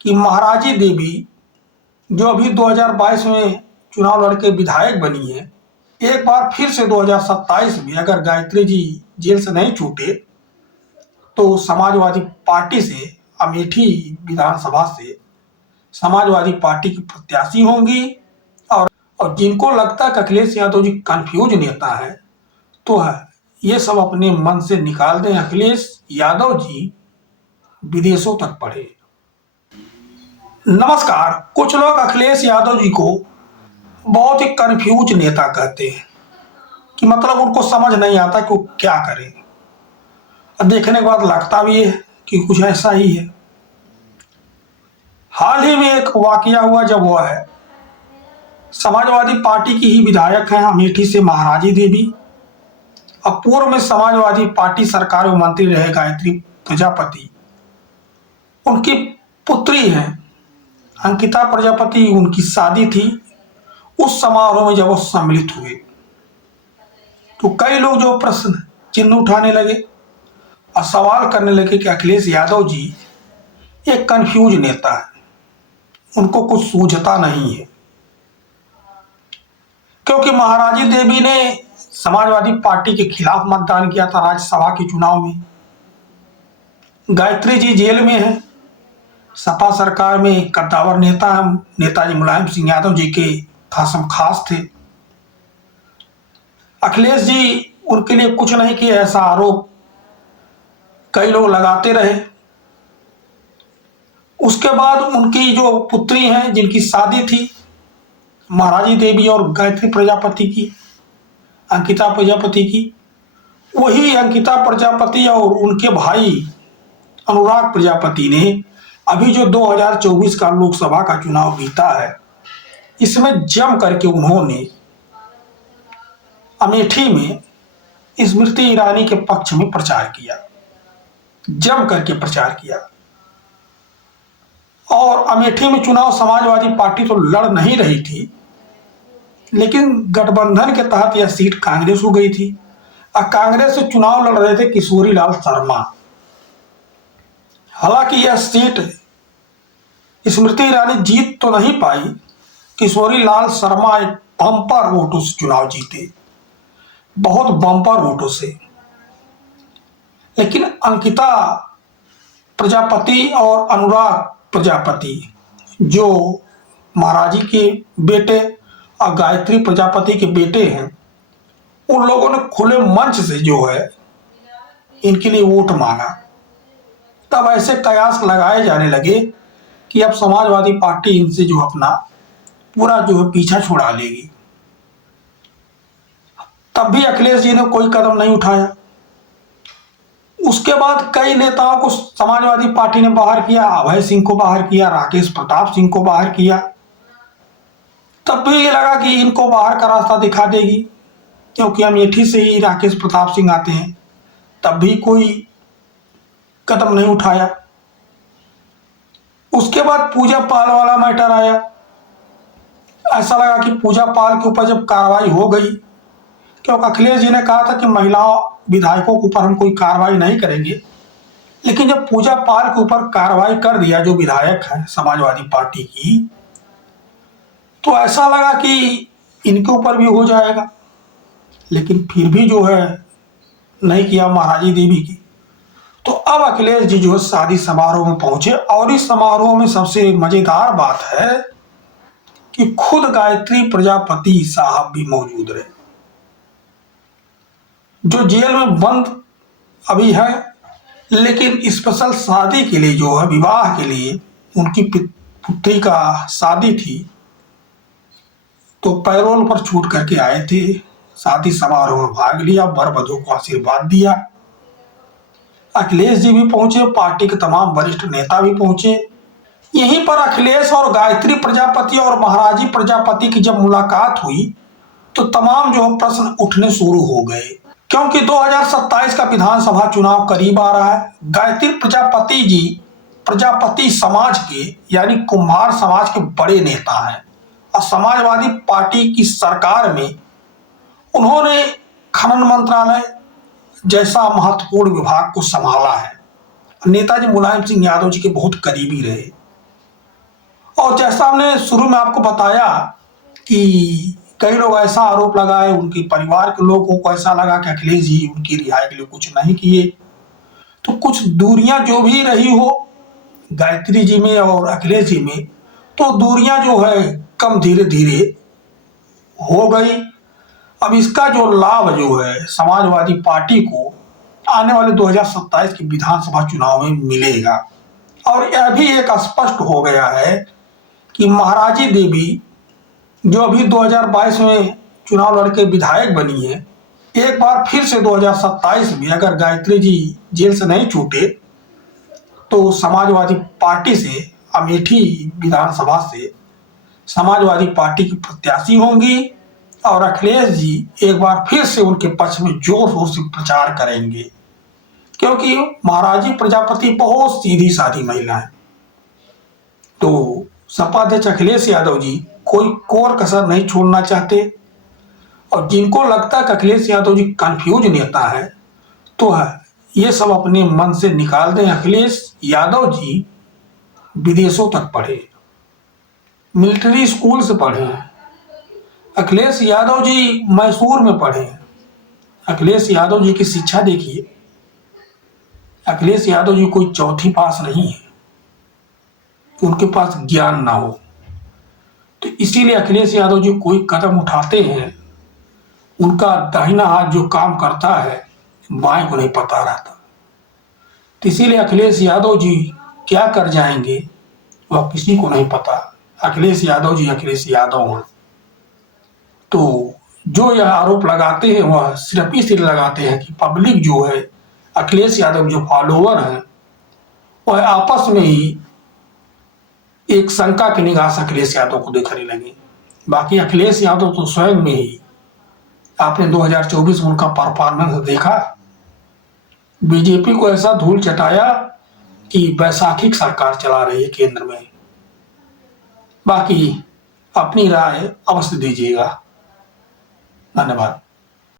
कि महाराजी देवी जो अभी 2022 में चुनाव लड़के विधायक बनी है, एक बार फिर से 2027 में अगर गायत्री जी जेल से नहीं छूटे तो समाजवादी पार्टी से, अमेठी विधानसभा से समाजवादी पार्टी की प्रत्याशी होंगी। और जिनको लगता है कि अखिलेश यादव जी कंफ्यूज नेता है, तो ये सब अपने मन से निकाल दें। अखिलेश यादव जी विदेशों तक पढ़े। नमस्कार। कुछ लोग अखिलेश यादव जी को बहुत ही कंफ्यूज नेता कहते हैं कि मतलब उनको समझ नहीं आता कि वो क्या करें। देखने के बाद लगता भी है कि कुछ ऐसा ही है। हाल ही में एक वाकया हुआ जब वह है समाजवादी पार्टी की ही विधायक हैं अमेठी से महाराजी देवी, अब पूर्व में समाजवादी पार्टी सरकार में मंत्री रहे गायत्री प्रजापति, उनकी पुत्री हैं अंकिता प्रजापति, उनकी शादी थी। उस समारोह में जब वो सम्मिलित हुए तो कई लोग जो प्रश्न चिन्ह उठाने लगे और सवाल करने लगे कि अखिलेश यादव जी एक कंफ्यूज नेता है, उनको कुछ सूझता नहीं है। क्योंकि महाराजी देवी ने समाजवादी पार्टी के खिलाफ मतदान किया था राज्यसभा के चुनाव में। गायत्री जी जेल में है, सपा सरकार में कद्दावर नेता नेताजी मुलायम सिंह यादव जी के खासम खास थे। अखिलेश जी उनके लिए कुछ नहीं किए, ऐसा आरोप कई लोग लगाते रहे। उसके बाद उनकी जो पुत्री हैं जिनकी शादी थी महाराजी देवी और गायत्री प्रजापति की, अंकिता प्रजापति की, वही अंकिता प्रजापति और उनके भाई अनुराग प्रजापति ने अभी जो 2024 का लोकसभा का चुनाव जीता है, इसमें जम करके उन्होंने अमेठी में स्मृति ईरानी के पक्ष में प्रचार किया, जम करके प्रचार किया। और अमेठी में चुनाव समाजवादी पार्टी तो लड़ नहीं रही थी, लेकिन गठबंधन के तहत यह सीट कांग्रेस को गई थी। और कांग्रेस से चुनाव लड़ रहे थे किशोरी लाल शर्मा। हालांकि यह सीट स्मृति ईरानी जीत तो नहीं पाई, किशोरी लाल शर्मा एक बम्पर वोटों से चुनाव जीते, बहुत बम्पर वोटों से। लेकिन अंकिता प्रजापति और अनुराग प्रजापति जो महाराजी के बेटे और गायत्री प्रजापति के बेटे हैं, उन लोगों ने खुले मंच से जो है इनके लिए वोट मांगा। तब ऐसे कयास लगाए जाने लगे कि अब समाजवादी पार्टी इनसे जो अपना पूरा जो है पीछा छुड़ा लेगी। तब भी अखिलेश जी ने कोई कदम नहीं उठाया। उसके बाद कई नेताओं को समाजवादी पार्टी ने बाहर किया, अभय सिंह को बाहर किया, राकेश प्रताप सिंह को बाहर किया। तब भी ये लगा कि इनको बाहर का रास्ता दिखा देगी, क्योंकि अमेठी से ही राकेश प्रताप सिंह आते हैं। तब भी कोई कदम नहीं उठाया। उसके बाद पूजा पाल वाला मैटर आया। ऐसा लगा कि पूजा पाल के ऊपर जब कार्रवाई हो गई, क्योंकि अखिलेश जी ने कहा था कि महिला विधायकों के ऊपर हम कोई कार्रवाई नहीं करेंगे, लेकिन जब पूजा पाल के ऊपर कार्रवाई कर दिया जो विधायक है समाजवादी पार्टी की, तो ऐसा लगा कि इनके ऊपर भी हो जाएगा। लेकिन फिर भी जो है नहीं किया महाराजी देवी की। तो अब अखिलेश जी जो शादी समारोह में पहुंचे, और इस समारोह में सबसे मजेदार बात है कि खुद गायत्री प्रजापति साहब भी मौजूद रहे, जो जेल में बंद अभी है, लेकिन स्पेशल शादी के लिए जो है विवाह के लिए उनकी पुत्री का शादी थी, तो पैरोल पर छूट करके आए थे। शादी समारोह में भाग लिया, वर वधू को आशीर्वाद दिया। अखिलेश जी भी पहुंचे, पार्टी के तमाम वरिष्ठ नेता भी पहुंचे। यहीं पर अखिलेश और गायत्री प्रजापति और महाराजी प्रजापति की जब मुलाकात हुई तो तमाम जो प्रश्न उठने शुरू हो गए, क्योंकि 2027 का विधानसभा चुनाव करीब आ रहा है। गायत्री प्रजापति जी प्रजापति समाज के यानी कुम्हार समाज के बड़े नेता हैं, और समाजवादी पार्टी की सरकार में उन्होंने खनन मंत्रालय जैसा महत्वपूर्ण विभाग को संभाला है। नेताजी मुलायम सिंह यादव जी के बहुत करीबी रहे। और जैसा हमने शुरू में आपको बताया कि कई लोग ऐसा आरोप लगाए, उनके परिवार के लोगों को ऐसा लगा कि अखिलेश जी उनकी रिहाई के लिए कुछ नहीं किए। तो कुछ दूरियां जो भी रही हो गायत्री जी में और अखिलेश जी में, तो दूरियां जो है कम धीरे धीरे हो गई। अब इसका जो लाभ जो है समाजवादी पार्टी को आने वाले 2027 के विधानसभा चुनाव में मिलेगा। और यह भी एक स्पष्ट हो गया है कि महाराजी देवी जो अभी 2022 में चुनाव लड़के विधायक बनी है, एक बार फिर से 2027 में अगर गायत्री जी जेल से नहीं छूटे तो समाजवादी पार्टी से, अमेठी विधानसभा से समाजवादी पार्टी की प्रत्याशी होंगी और अखिलेश जी एक बार फिर से उनके पक्ष में जोर शोर से प्रचार करेंगे। क्योंकि महाराजी प्रजापति बहुत सीधी साधी महिला है। तो सपा अध्यक्ष अखिलेश यादव जी कोई कोर कसर नहीं छोड़ना चाहते। और जिनको लगता है कि अखिलेश यादव जी कंफ्यूज नेता है, तो ये सब अपने मन से निकाल दें। अखिलेश यादव जी विदेशों तक पढ़े, मिलिट्री स्कूल से पढ़े हैं। अखिलेश यादव जी मैसूर में पढ़े हैं। अखिलेश यादव जी की शिक्षा देखिए, अखिलेश यादव जी कोई चौथी पास नहीं है कि उनके पास ज्ञान ना हो। तो इसीलिए अखिलेश यादव जी कोई कदम उठाते हैं, उनका दाहिना हाथ जो काम करता है बाएं को नहीं पता रहता। तो इसीलिए अखिलेश यादव जी क्या कर जाएंगे वह किसी को नहीं पता। अखिलेश यादव जी अखिलेश यादव हैं। तो जो यह आरोप लगाते हैं वह सिर्फ इसलिए लगाते हैं कि पब्लिक जो है, अखिलेश यादव जो फॉलोवर हैं, वह आपस में ही एक शंका की निगाह से अखिलेश यादव को देखने लगे। बाकी अखिलेश यादव तो स्वयं में ही, आपने 2024 में उनका परफॉर्मेंस देखा, बीजेपी को ऐसा धूल चटाया कि वैसाखी सरकार चला रही है केंद्र में। बाकी अपनी राय अवश्य दीजिएगा। धन्यवाद।